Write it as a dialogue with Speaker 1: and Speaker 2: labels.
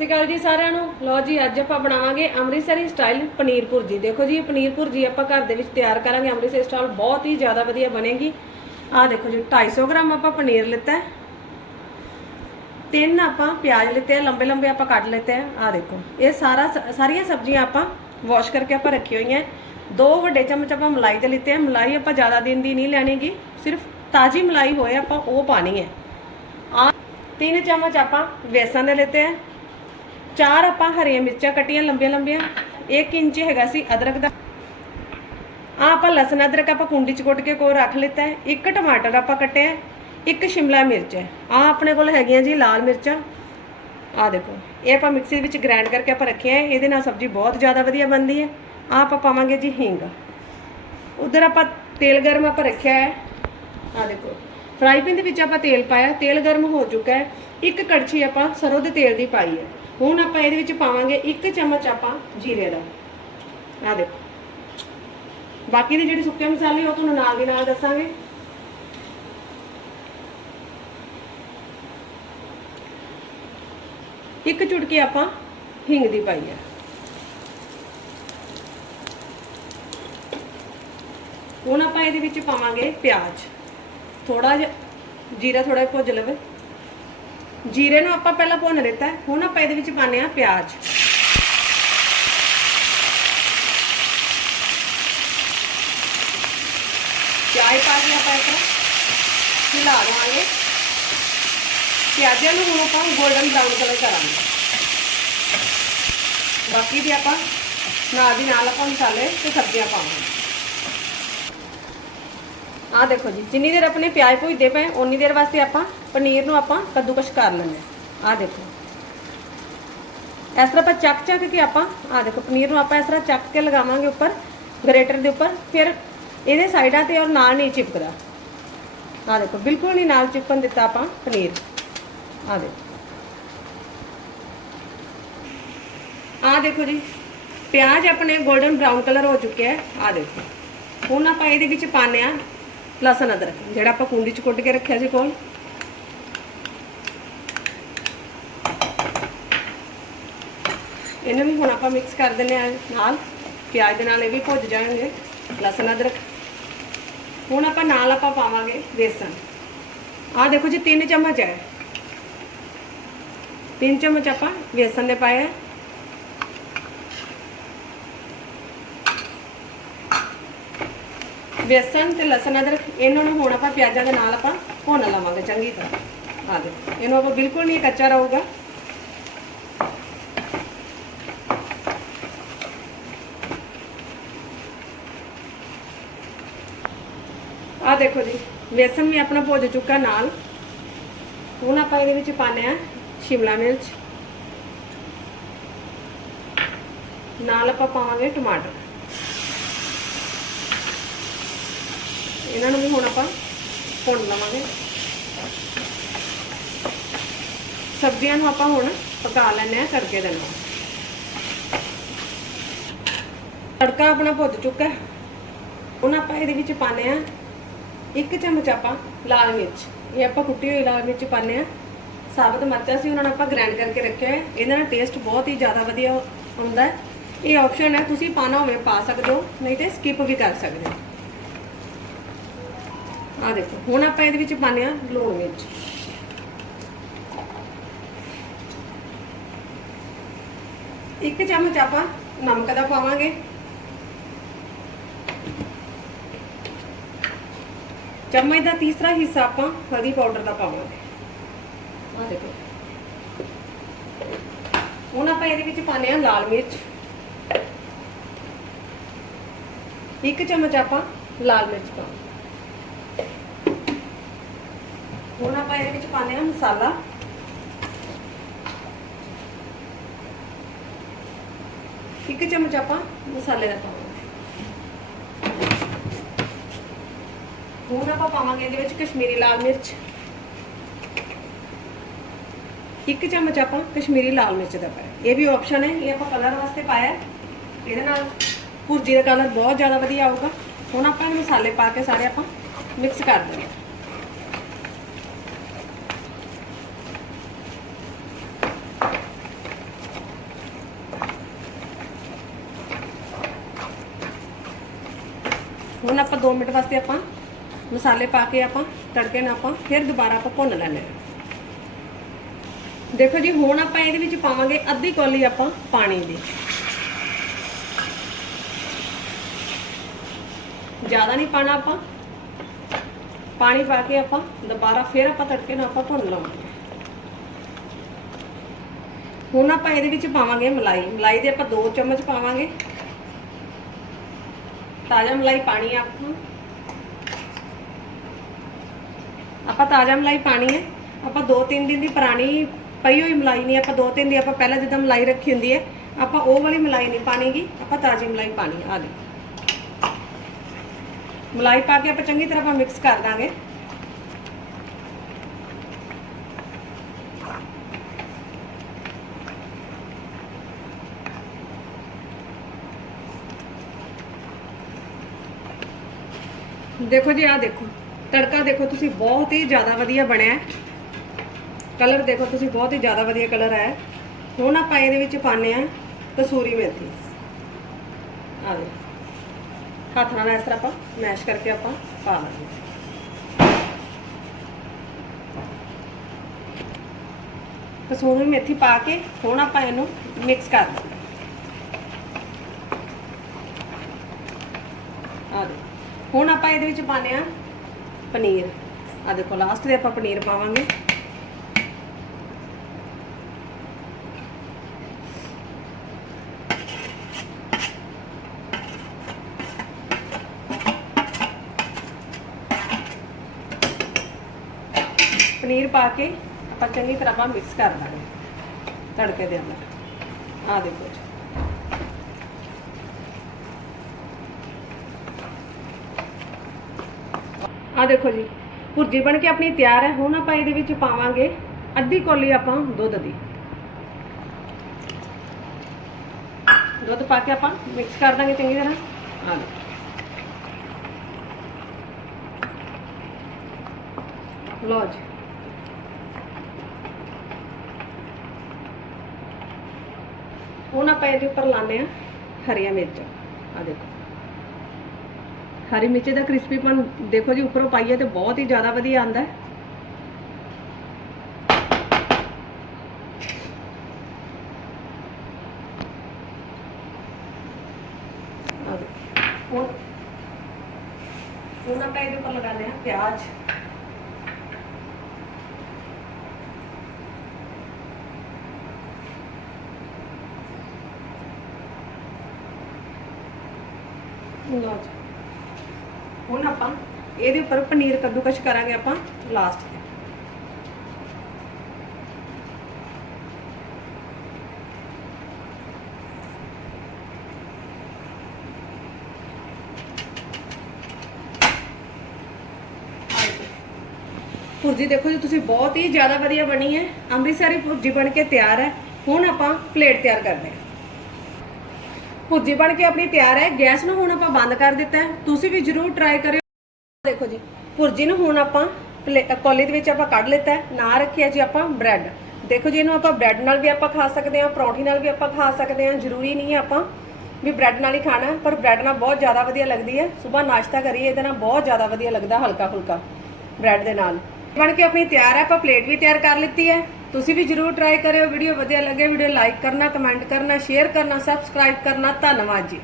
Speaker 1: ਸਤਿ ਸ਼੍ਰੀ ਅਕਾਲ ਜੀ ਸਾਰਿਆਂ ਨੂੰ। ਲਓ ਜੀ, ਅੱਜ ਆਪਾਂ ਬਣਾਵਾਂਗੇ ਅੰਮ੍ਰਿਤਸਰੀ ਸਟਾਈਲ ਪਨੀਰ ਭੁਰਜੀ ਦੇਖੋ ਜੀ ਪਨੀਰ ਭੁਰਜੀ ਆਪਾਂ ਘਰ ਦੇ ਵਿੱਚ ਤਿਆਰ ਕਰਾਂਗੇ। ਅੰਮ੍ਰਿਤਸਰੀ ਸਟਾਈਲ ਬਹੁਤ ਹੀ ਜ਼ਿਆਦਾ ਵਧੀਆ ਬਣੇਗੀ। ਆਹ ਦੇਖੋ ਜੀ 250 ਗ੍ਰਾਮ ਆਪਾਂ ਪਨੀਰ ਲਿੱਤਾ ਹੈ। ਤਿੰਨ ਆਪਾਂ ਪਿਆਜ਼ ਲਿੱਤੇ ਆ ਲੰਬੇ ਲੰਬੇ ਆਪਾਂ ਕੱਟ ਲਿੱਤੇ ਆ ਆਹ ਦੇਖੋ, ਇਹ ਸਾਰਾ ਸਾਰੀਆਂ ਸਬਜ਼ੀਆਂ ਆਪਾਂ ਵਾਸ਼ ਕਰਕੇ ਆਪਾਂ ਰੱਖੀ ਹੋਈਆਂ ਦੋ ਵੱਡੇ ਚਮਚ ਆਪਾਂ ਮਲਾਈ ਦੇ ਲਿੱਤੇ ਆ ਮਲਾਈ ਆਪਾਂ ਜ਼ਿਆਦਾ ਦਿਨ ਦੀ ਨਹੀਂ ਲੈਣੀਗੀ, ਸਿਰਫ ਤਾਜ਼ੀ ਮਲਾਈ ਹੋਏ ਆਪਾਂ ਉਹ ਪਾਣੀ ਹੈ। ਆ ਤਿੰਨ ਚਮਚ ਆਪਾਂ ਵੇਸਣ ਦੇ ਲਿੱਤੇ ਆ ਚਾਰ ਆਪਾਂ ਹਰੀਆਂ ਮਿਰਚਾਂ ਕੱਟੀਆਂ ਲੰਬੀਆਂ ਲੰਬੀਆਂ 1 ਇੰਚ ਹੈਗਾ ਸੀ ਅਦਰਕ ਦਾ। ਆ ਆਪਾਂ ਲਸਣ ਅਦਰਕ ਆਪਾਂ ਕੁੰਡੀ ਚ ਕੁੱਟ ਕੇ ਕੋਲ ਰੱਖ ਲਿੱਤਾ ਹੈ, ਇੱਕ ਟਮਾਟਰ ਆਪਾਂ ਕੱਟਿਆ ਇੱਕ ਸ਼ਿਮਲਾ ਮਿਰਚ ਹੈ। ਆ ਆਪਣੇ ਕੋਲ ਹੈਗੀਆਂ ਜੀ ਲਾਲ ਮਿਰਚਾਂ। ਆ ਦੇਖੋ, ਇਹ ਆਪਾਂ ਮਿਕਸੀ ਵਿੱਚ ਗ੍ਰਾਈਂਡ ਕਰਕੇ ਆਪਾਂ ਰੱਖਿਆ ਹੈ, ਇਹਦੇ ਨਾਲ ਸਬਜ਼ੀ ਬਹੁਤ ਜ਼ਿਆਦਾ ਵਧੀਆ ਬਣਦੀ ਹੈ। ਆ ਆਪਾਂ ਪਾਵਾਂਗੇ ਜੀ ਹਿੰਗ। ਉਧਰ ਆਪਾਂ ਤੇਲ ਗਰਮ ਆਪਾਂ ਰੱਖਿਆ ਹੈ। ਆ ਦੇਖੋ ਫਰਾਈ ਪੈਨ ਦੇ ਵਿੱਚ ਆਪਾਂ ਤੇਲ ਪਾਇਆ, ਤੇਲ ਗਰਮ ਹੋ ਚੁੱਕਾ ਹੈ। ਇੱਕ ਕੜਛੀ ਆਪਾਂ ਸਰੋਂ ਦੇ ਤੇਲ ਦੀ ਪਾਈ ਹੈ। ਹੁਣ ਆਪਾਂ ਇਹਦੇ ਵਿੱਚ ਪਾਵਾਂਗੇ ਇੱਕ ਚਮਚ ਆਪਾਂ ਜੀਰੇ ਦਾ। ਆ ਦੇਖੋ। ਬਾਕੀ ਦੇ ਜਿਹੜੇ ਸੁੱਕੇ ਮਸਾਲੇ ਉਹ ਤੁਹਾਨੂੰ ਨਾਲ ਦੀ ਨਾਲ ਦੱਸਾਂਗੇ। ਇੱਕ ਚੁਟਕੀ ਆਪਾਂ ਹਿੰਗ ਦੀ ਪਾਈ ਹੈ। ਹੁਣ ਆਪਾਂ ਇਹਦੇ ਵਿੱਚ ਪਾਵਾਂਗੇ ਪਿਆਜ਼। ਥੋੜਾ ਜਿਹਾ ਜੀਰਾ ਥੋੜਾ ਜਿਹਾ ਭੁੱਜ ਲਵੇ। ਜੀਰੇ ਨੂੰ ਆਪਾਂ ਪਹਿਲਾਂ ਭੁੰਨ ਲਿੱਤਾ ਹੁਣ ਆਪਾਂ ਇਹਦੇ ਵਿੱਚ ਪਾਉਂਦੇ ਆ ਪਿਆਜ਼। ਪਿਆਜ਼ ਪਾ ਕੇ ਆਪਾਂ ਇੱਕ ਹਿਲਾ ਲਵਾਂਗੇ ਪਿਆਜ਼ਾਂ ਨੂੰ ਹੁਣ ਆਪਾਂ 골ਡਨ ਬਰਾਊਨ ਕਲਰ ਕਰਾਂਗੇ। ਬਾਕੀ ਵੀ ਆਪਾਂ ਨਾਲ ਦੀ ਨਾਲ ਆਪਾਂ ਮਸਾਲੇ ਤੇ ਸਬਜ਼ੀਆਂ ਪਾਵਾਂਗੇ। ਆ ਦੇਖੋ ਜੀ, ਜਿੰਨੀ ਦੇਰ ਆਪਣੇ ਪਿਆਜ਼ ਭੁੱਜਦੇ ਪਏ ਉਨੀ ਦੇਰ ਵਾਸਤੇ ਆਪਾਂ ਪਨੀਰ ਨੂੰ ਆਪਾਂ ਕੱਦੂਕਸ਼ ਕਰ ਲੈਂਦੇ ਆ ਦੇਖੋ। ਇਸ ਤਰ੍ਹਾਂ ਆਪਾਂ ਚੱਕ ਚੱਕ ਕੇ ਆਪਾਂ ਆ ਦੇਖੋ, ਪਨੀਰ ਨੂੰ ਆਪਾਂ ਇਸ ਤਰ੍ਹਾਂ ਚੱਕ ਕੇ ਲਗਾਵਾਂਗੇ ਉੱਪਰ, ਗ੍ਰੇਟਰ ਦੇ ਉੱਪਰ, ਫਿਰ ਇਹਦੇ ਸਾਈਡਾਂ ਤੇ ਔਰ ਨਾਲ ਨਹੀਂ ਚਿਪਕਦਾ। ਆ ਦੇਖੋ, ਬਿਲਕੁਲ ਨਹੀਂ ਨਾਲ ਚਿਪਕਣ ਦਿੱਤਾ ਆਪਾਂ ਪਨੀਰ। ਆ ਦੇਖੋ। ਆ ਦੇਖੋ ਜੀ, ਪਿਆਜ਼ ਆਪਣੇ 골ਡਨ ਬ੍ਰਾਊਨ ਕਲਰ ਹੋ ਚੁੱਕਿਆ ਹੈ। ਆ ਦੇਖੋ। ਹੁਣ ਆਪਾਂ ਇਹਦੇ ਵਿੱਚ ਪਾਉਂਦੇ ਆ ਲਸਣ ਅਦਰਕ, ਜਿਹੜਾ ਆਪਾਂ ਕੁੰਡੀ ਚ ਕੁੱਟ ਕੇ ਰੱਖਿਆ ਸੀ ਕੋਲ। ਇਹਨੂੰ ਵੀ ਹੁਣ ਆਪਾਂ ਮਿਕਸ ਕਰ ਦਿੰਨੇ ਆ ਨਾਲ, ਪਿਆਜ਼ ਦੇ ਨਾਲ ਇਹ ਵੀ ਭੁੱਜ ਜਾਣਗੇ, ਲਸਣ, ਅਦਰਕ। ਹੁਣ ਆਪਾਂ ਨਾਲ ਆਪਾਂ ਪਾਵਾਂਗੇ ਬੇਸਨ। ਆਹ ਦੇਖੋ ਜੀ 3 ਚਮਚ ਹੈ। 3 ਚਮਚ ਆਪਾਂ ਬੇਸਨ ਦੇ ਪਾਏ ਆ। ਬੇਸਨ ਤੇ ਲਸਣ, ਅਦਰਕ, ਇਹਨਾਂ ਨੂੰ ਹੁਣ ਆਪਾਂ ਪਿਆਜ਼ਾਂ ਦੇ ਨਾਲ ਆਪਾਂ ਭੁੰਨ ਲਵਾਂਗੇ, ਚੰਗੀ ਤਰ੍ਹਾਂ। ਆ ਦੇ ਇਹਨੂੰ ਆਪਾਂ ਬਿਲਕੁਲ ਨਹੀਂ ਕੱਚਾ ਰਹੂਗਾ। ਆ ਦੇਖੋ ਜੀ, ਬੇਸਨ ਵੀ ਆਪਣਾ ਭੁੱਜ ਚੁੱਕਾ ਨਾਲ। ਹੁਣ ਆਪਾਂ ਇਹਦੇ ਵਿੱਚ ਪਾਣੇ ਆ ਸ਼ਿਮਲਾ ਮਿਰਚ। ਨਾਲ ਆਪਾਂ ਪਾਵਾਂਗੇ ਟਮਾਟਰ। ਇਹਨਾਂ ਨੂੰ ਵੀ ਹੁਣ ਆਪਾਂ ਭੁੰਨ ਲਵਾਂਗੇ। ਸਬਜ਼ੀਆਂ ਨੂੰ ਆਪਾਂ ਹੁਣ ਪਕਾ ਲੈਣੇ ਆ ਕਰਕੇ ਦੇ ਤੜਕਾ ਆਪਣਾ ਭੁੱਜ ਚੁੱਕਾ ਹੁਣ ਆਪਾਂ ਇਹਦੇ ਵਿੱਚ ਪਾਣੇ ਆ ਇੱਕ ਚਮਚ ਆਪਾਂ ਲਾਲ ਮਿਰਚ, ਇਹ ਆਪਾਂ ਕੁੱਟੀ ਹੋਈ ਲਾਲ ਮਿਰਚ ਪਾਣੇ ਆ ਸਾਬਤ ਮਿਰਚਾਂ ਸੀ, ਉਹਨਾਂ ਨੂੰ ਆਪਾਂ ਗ੍ਰਾਈਂਡ ਕਰਕੇ ਰੱਖਿਆ ਹੈ ਇਹਦੇ ਨਾਲ ਟੇਸਟ ਬਹੁਤ ਹੀ ਜ਼ਿਆਦਾ ਵਧੀਆ ਹੁੰਦਾ ਹੈ। ਇਹ ਆਪਸ਼ਨ ਹੈ, ਤੁਸੀਂ ਪਾਣਾ ਹੋਵੇ ਪਾ ਸਕਦੇ ਹੋ, ਨਹੀਂ ਤੇ ਸਕਿਪ ਵੀ ਕਰ ਸਕਦੇ ਹੋ। ਆ ਦੇਖੋ, ਹੁਣ ਆਪਾਂ ਇਹਦੇ ਵਿੱਚ ਪਾਣੇ ਆ ਲੂਣ ਮਿਰਚ। ਇੱਕ ਚਮਚ ਆਪਾਂ ਨਮਕ ਦਾ ਪਾਵਾਂਗੇ। ਚਮਚ ਦਾ ਤੀਸਰਾ ਹਿੱਸਾ ਆਪਾਂ ਹਲਦੀ ਪਾਊਡਰ ਦਾ ਪਾਵਾਂਗੇ। ਆ ਦੇਖੋ। ਹੁਣ ਆਪਾਂ ਇਹਦੇ ਵਿੱਚ ਪਾਣੇ ਆ ਲਾਲ ਮਿਰਚ। ਇੱਕ ਚਮਚ ਆਪਾਂ ਲਾਲ ਮਿਰਚ ਪਾਵਾਂਗੇ। ਹੁਣ ਆਪਾਂ ਇਹਦੇ ਵਿੱਚ ਪਾਣੇ ਆ ਮਸਾਲਾ। ਇੱਕ ਚਮਚ ਆਪਾਂ ਮਸਾਲੇ ਦਾ ਪਾਵਾਂਗੇ। हूँ आप पावे कश्मीरी लाल मिर्च एक चमच आप कश्मीरी लाल मिर्च का पाया ये भी ऑप्शन है ये आप कलर वास्ते पाया भुर्जी का कलर बहुत ज़्यादा वजिया आऊगा हूँ आप मसाले पा के सारे आप मिक्स कर देंगे हूँ आप दो मिनट वास्ते अपना ਮਸਾਲੇ ਪਾ ਕੇ ਆਪਾਂ ਤੜਕੇ ਨਾਲ ਆਪਾਂ ਫਿਰ ਦੁਬਾਰਾ ਆਪਾਂ ਭੁੰਨ ਲੈਣੇ ਆ ਦੇਖੋ ਜੀ, ਹੁਣ ਆਪਾਂ ਇਹਦੇ ਵਿੱਚ ਪਾਵਾਂਗੇ ਅੱਧੀ ਕੌਲੀ ਆਪਾਂ ਪਾਣੀ ਦੀ। ਜ਼ਿਆਦਾ ਨਹੀਂ ਪਾਣਾ ਆਪਾਂ। ਪਾਣੀ ਪਾ ਕੇ ਆਪਾਂ ਦੁਬਾਰਾ ਫਿਰ ਆਪਾਂ ਤੜਕੇ ਨਾਲ ਆਪਾਂ ਭੁੰਨ ਲਵਾਂਗੇ ਹੁਣ ਆਪਾਂ ਇਹਦੇ ਵਿੱਚ ਪਾਵਾਂਗੇ ਮਲਾਈ। ਮਲਾਈ ਦੇ ਆਪਾਂ 2 ਚਮਚ ਪਾਵਾਂਗੇ। ਤਾਜ਼ਾ ਮਲਾਈ ਪਾਣੀ ਆਪਾਂ ਆਪਾਂ ਤਾਜ਼ਾ ਮਲਾਈ ਪਾਣੀ ਹੈ। ਆਪਾਂ 2-3 ਦਿਨ ਦੀ ਪੁਰਾਣੀ ਪਈ ਹੋਈ ਮਲਾਈ ਨਹੀਂ, ਆਪਾਂ 2-3 ਦੀ ਆਪਾਂ ਪਹਿਲਾਂ ਜਿੱਦਾਂ ਮਲਾਈ ਰੱਖੀ ਹੁੰਦੀ ਹੈ, ਆਪਾਂ ਉਹ ਵਾਲੀ ਮਲਾਈ ਨਹੀਂ ਪਾਣੀਗੀ, ਆਪਾਂ ਤਾਜ਼ੀ ਮਲਾਈ ਪਾਣੀ ਆ ਦੇ ਮਲਾਈ ਪਾ ਕੇ ਆਪਾਂ ਚੰਗੀ ਤਰ੍ਹਾਂ ਆਪਾਂ ਮਿਕਸ ਕਰ ਦਾਂਗੇ। ਦੇਖੋ ਜੀ ਆ ਦੇਖੋ। ਤੜਕਾ ਦੇਖੋ ਤੁਸੀਂ ਬਹੁਤ ਹੀ ਜ਼ਿਆਦਾ ਵਧੀਆ ਬਣਿਆ ਕਲਰ ਦੇਖੋ ਤੁਸੀਂ ਬਹੁਤ ਹੀ ਜ਼ਿਆਦਾ ਵਧੀਆ ਕਲਰ ਆਇਆ ਹੁਣ ਆਪਾਂ ਇਹਦੇ ਵਿੱਚ ਪਾਣੇ ਆ ਕਸੂਰੀ ਮੇਥੀ। ਆ ਦੇ ਹੱਥ ਨਾਲ ਇਸ ਤਰ੍ਹਾਂ ਆਪਾਂ ਮੈਸ਼ ਕਰਕੇ ਆਪਾਂ ਪਾ ਲਾਂਗੇ ਕਸੂਰੀ ਮੇਥੀ ਪਾ ਕੇ ਹੁਣ ਆਪਾਂ ਇਹਨੂੰ ਮਿਕਸ ਕਰ ਲਾਂਗੇ ਆ ਦੇ ਹੁਣ ਆਪਾਂ ਇਹਦੇ ਵਿੱਚ ਪਾਣੇ ਆ ਪਨੀਰ ਆ ਦੇਖੋ ਲਾਸਟ ਤੇ ਆਪਾਂ ਪਨੀਰ ਪਾਵਾਂਗੇ ਪਨੀਰ ਪਾ ਕੇ ਆਪਾਂ ਚੰਗੀ ਤਰ੍ਹਾਂ ਆਪਾਂ ਮਿਕਸ ਕਰ ਦਾਂਗੇ ਤੜਕੇ ਦੇ ਅੰਦਰ ਆ ਦੇਖੋ ਜੀ ਆ ਦੇਖੋ ਜੀ, ਭੁਰਜੀ ਬਣ ਕੇ ਆਪਣੀ ਤਿਆਰ ਹੈ, ਹੁਣ ਆਪਾਂ ਇਹਦੇ ਵਿੱਚ ਪਾਵਾਂਗੇ ਅੱਧੀ ਕੌਲੀ ਆਪਾਂ ਦੁੱਧ ਦੀ। ਦੁੱਧ ਪਾ ਕੇ ਆਪਾਂ ਮਿਕਸ ਕਰ ਦਾਂਗੇ ਚੰਗੀ ਤਰ੍ਹਾਂ। ਆ ਲਓ। ਲਓ ਜੀ। ਹੁਣ ਆਪਾਂ ਇਹਦੇ ਉੱਪਰ ਲਾਣੇ ਆ ਹਰੀਆਂ ਮਿਰਚਾਂ। ਆ ਦੇਖੋ। ਹਰੀ ਮਿਰਚ ਦਾ ਕ੍ਰਿਸਪੀਪਨ ਦੇਖੋ ਜੀ ਉੱਪਰੋਂ ਪਾਈਏ ਤੇ ਬਹੁਤ ਹੀ ਜ਼ਿਆਦਾ ਵਧੀਆ ਆਂਦਾ ਹੈ। ਆ ਦੇਖੋ। ਹੁਣ ਹੁਣ ਆਪਾਂ ਇਹਦੇ ਉੱਪਰ ਲਗਾਉਂਦੇ ਆ ਪਿਆਜ਼। ਲਓ ਜੀ। ਹੁਣ ਆਪਾਂ ਇਹਦੇ ਉੱਪਰ ਪਨੀਰ ਕੱਦੂਕਸ਼ ਕਰਾਂਗੇ ਆਪਾਂ ਲਾਸਟ ਤੇ। ਭੁਰਜੀ, ਦੇਖੋ ਜੀ, ਤੁਸੀਂ ਬਹੁਤ ਹੀ ਜ਼ਿਆਦਾ ਵਧੀਆ ਬਣੀ ਹੈ। ਅੰਮ੍ਰਿਤਸਰੀ ਭੁਰਜੀ ਬਣ ਕੇ ਤਿਆਰ ਹੈ। ਹੁਣ ਆਪਾਂ ਪਲੇਟ ਤਿਆਰ ਕਰਦੇ ਹਾਂ। ਭੁਰਜੀ ਬਣ ਕੇ ਆਪਣੀ ਤਿਆਰ ਹੈ, ਗੈਸ ਨੂੰ ਹੁਣ ਆਪਾਂ ਬੰਦ ਕਰ ਦਿੱਤਾ ਹੈ। ਤੁਸੀਂ ਵੀ ਜਰੂਰ ਟਰਾਈ ਕਰਿਓ। ਦੇਖੋ ਜੀ, ਭੁਰਜੀ ਨੂੰ ਹੁਣ ਆਪਾਂ ਪਲੇ- ਕੌਲੀ ਦੇ ਵਿੱਚ ਆਪਾਂ ਕੱਢ ਲਿੱਤਾ ਹੈ। ਨਾ ਰੱਖਿਆ ਜੀ ਆਪਾਂ ਬ੍ਰੈਡ ਦੇਖੋ ਜੀ, ਇਹਨੂੰ ਆਪਾਂ ਬ੍ਰੈਡ ਨਾਲ ਵੀ ਆਪਾਂ ਖਾ ਸਕਦੇ ਹਾਂ, ਪਰੌਂਠੀ ਨਾਲ ਵੀ ਆਪਾਂ ਖਾ ਸਕਦੇ ਹਾਂ। ਜ਼ਰੂਰੀ ਨਹੀਂ ਹੈ ਆਪਾਂ ਵੀ ਬ੍ਰੈਡ ਨਾਲ ਹੀ ਖਾਣਾ, ਪਰ ਬ੍ਰੈਡ ਨਾਲ ਬਹੁਤ ਜ਼ਿਆਦਾ ਵਧੀਆ ਲੱਗਦੀ ਹੈ। ਸਵੇਰ ਨਾਸ਼ਤਾ ਕਰੀਏ, ਇਹਦੇ ਨਾਲ ਬਹੁਤ ਜ਼ਿਆਦਾ ਵਧੀਆ ਲੱਗਦਾ ਹਲਕਾ ਫੁਲਕਾ ਬ੍ਰੈਡ ਦੇ ਨਾਲ। ਬਣ ਕੇ ਆਪਣੀ ਤਿਆਰ ਹੈ, ਆਪਾਂ ਪਲੇਟ ਵੀ ਤਿਆਰ ਕਰ ਲਿੱਤੀ ਹੈ। ਤੁਸੀਂ ਵੀ ਜਰੂਰ ਟਰਾਈ ਕਰਿਓ ਵੀਡੀਓ ਵਧੀਆ ਲੱਗੇ ਵੀਡੀਓ ਲਾਈਕ ਕਰਨਾ ਕਮੈਂਟ ਕਰਨਾ ਸ਼ੇਅਰ ਕਰਨਾ ਸਬਸਕ੍ਰਾਈਬ ਕਰਨਾ, ਧੰਨਵਾਦ ਜੀ।